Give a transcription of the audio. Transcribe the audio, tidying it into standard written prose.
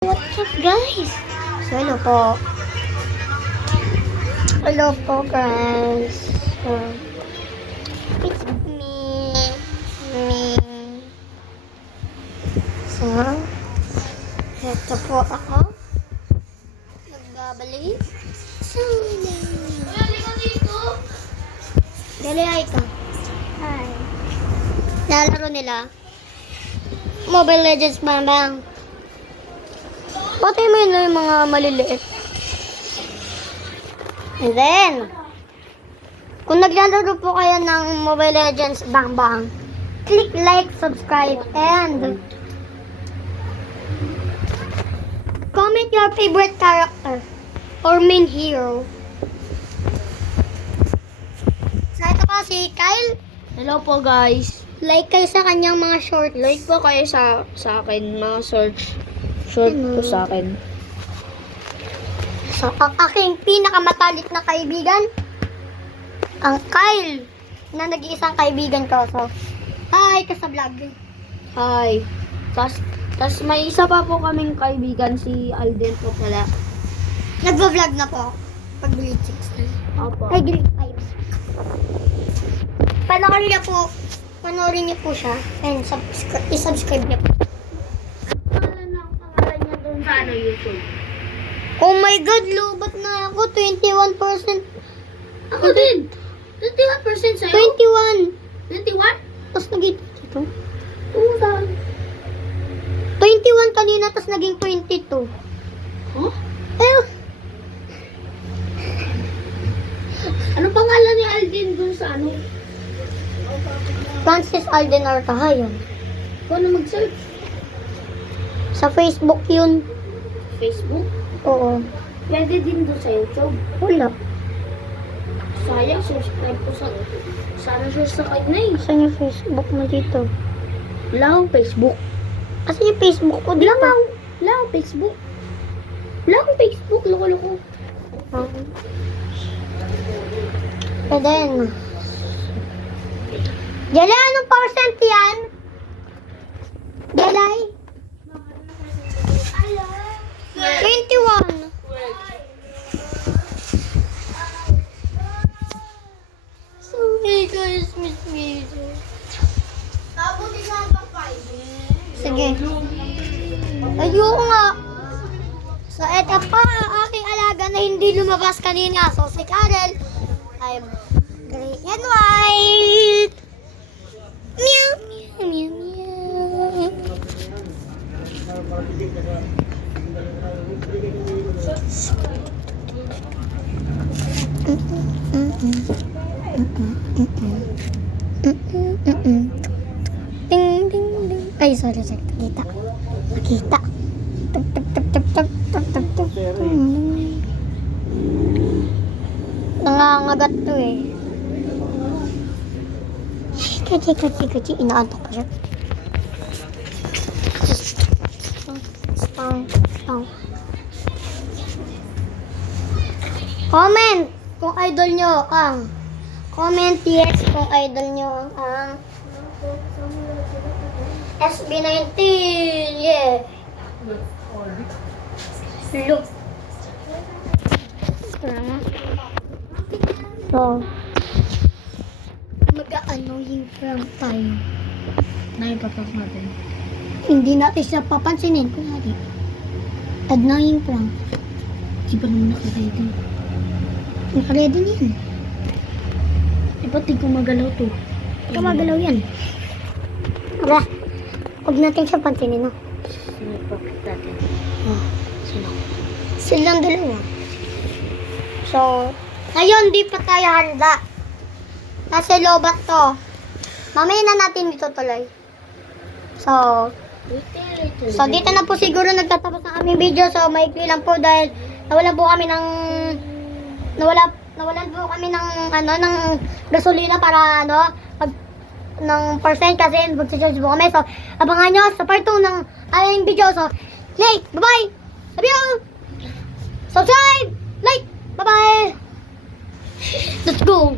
What's up guys? So hello po. Hello po guys. So, it's me. So, eto po ako. Nagbabalik. So, dali ay ka. Hi. Lalaro nila. Mobile Legends Bang. Patay mo yun yung mga maliliit. And then, kung naglalaro po kayo ng Mobile Legends Bang Bang, click like, subscribe, and comment your favorite character or main hero. So, ito po si Kyle. Hello po guys. Like kayo sa kanyang mga short. Like po kayo sa akin, mga short po sa akin. So, ang aking pinakamatalik na kaibigan, ang Kyle, na nag-iisang kaibigan ko. So, hi ka sa vlog. Hi. Tas may isa pa po kaming kaibigan, si Alden po pala. Nagva-vlog na po. Pag grade 6 na. Opo. Ay, grade 5. Panoorin niyo po siya. And i-subscribe niyo po. Pangalan niya doon sa YouTube. Oh my God, lobat na ako. 21%. Ako din. 21% sa'yo? 21. 21? Tapos naging dito. 2,000. 21 kanina, tapos naging 22. Huh? Eh, Ano pangalan ni Alden doon sa ano? Francis Alden Arcahayan. Ikaw na mag-search. Sa Facebook yun. Facebook? Oo. Pwede din doon sa YouTube. Wala. Sayang, subscribe ko sa... Sana subscribe na eh. Saan yung Facebook mo dito? Wala akong Facebook. Kasi yung Facebook ko dito. Wala akong Facebook. Wala akong Facebook. Loko-loko. And then, Jelay, anong percent yan? Jelay? 21. Sorry guys, miss me. Sige. Ayoko nga. So, eto pa ang aking alaga na hindi lumabas kanina. So, si Karel ay gray and white. Meow, meow, meow, meow. Ding, ding, ding. Ay, sorry. Nakita. Tug, tug, tug, tug, tug, tug, tug, tug. Nangangagat to eh. Kachi. Inaantok pa siya. Comment kung idol nyo ang comment yes kung idol nyo ang SB19. Yeah. Look. So, mag-ano yung prank tayo. Naipatok natin. Hindi natin siya papansinin. Kunwari, add na yung prank. Di ba naman naka-ready? Naka-ready na yan. Eh, ba't di ko magalaw to? Kamagalaw yan. Tara, huwag natin siya pansinin, no? Sinipakit natin. Oh. Sino? Silang dalawa. So, ngayon di pa tayo handa. Kasi lobat to. Mamaya na natin dito tuloy. So, dito na po siguro nagtatapos ang aming video. So, maikli lang po dahil nawalan po kami ng ng gasolina para ng percent kasi magsa-charge po kami. So, abangan nyo sa part 2 ng aming video. So, bye-bye! Love you! Subscribe! Like! Bye-bye! Let's go!